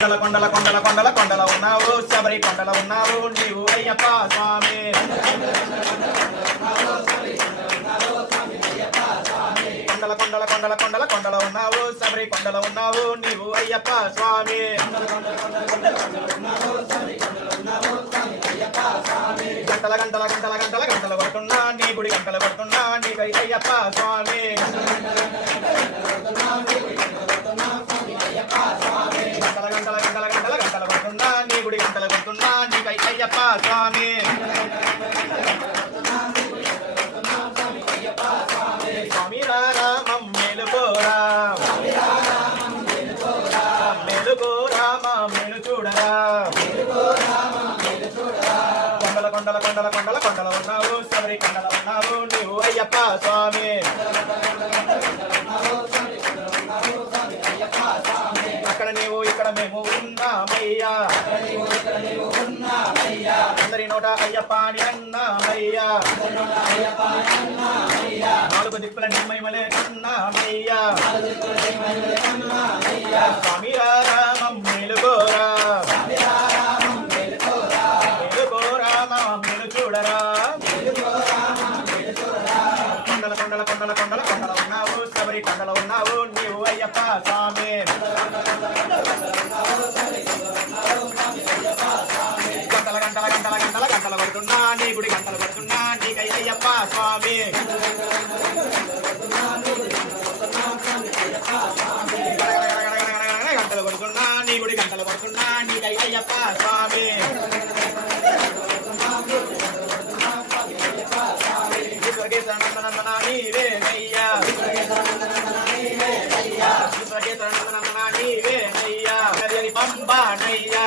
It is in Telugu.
కొండల కొండల కొండల కొండల ఉన్నావు శబరి కొండల ఉన్నావు నీవు అయ్యప్ప స్వామి. కొండల కొండల కొండల కొండల కొండల ఉన్నావు శబరి కొండల ఉన్నావు నీవు అయ్యప్ప స్వామి. గంటల గంటల గంటల గంటల గంటలు పడుతున్నా నీ గుడి గంటలు పడుతున్నా నీకై అయ్యప్ప స్వామి. గంటల గంటల గంటల గంటల గంటలు పడుతున్నా నీ గుడి గంటలు పడుతున్నా నీకై అయ్యప్ప స్వామి. స్వామి రామం మేలుకోరా మేలుకోరా మా మేలు చూడరా. కొండల కొండల కొండల కొండల కొండల ఉన్నావు శబరి కొండల ఉన్నావు నీవు అయ్యప్ప స్వామి. అక్కడ నీవు ఇక్కడ మేము ఉన్నామయ్యా అందరి నోట అయ్యప్ప అని అన్నామయ్యా. నాలుగు దిక్కుల నిమ్మలే అన్నామయ్యా. స్వామి రామం మేలుకోరా మేలుకోరా మా మేలు చూడరా. కొండల కొండల కొండల కొండల కొండల ఉన్నావు శబరి కొండల ఉన్నావు నీవు అయ్యప్ప స్వామి. గంటల గంటల గంటల గంటల గంటలు పడుతున్నా నీ గుడి గంటలు పడుతున్నా నీకై అయ్యప్ప స్వామి. గంటలు పడుతున్నా నీ గుడి గంటలు పడుతున్నా నీకై అయ్యప్ప స్వామి. విశ్వకేశనందనందన నీవేనయ్యా విశ్వకేశనందనందన నీవేనయ్యా పంబానయ్యా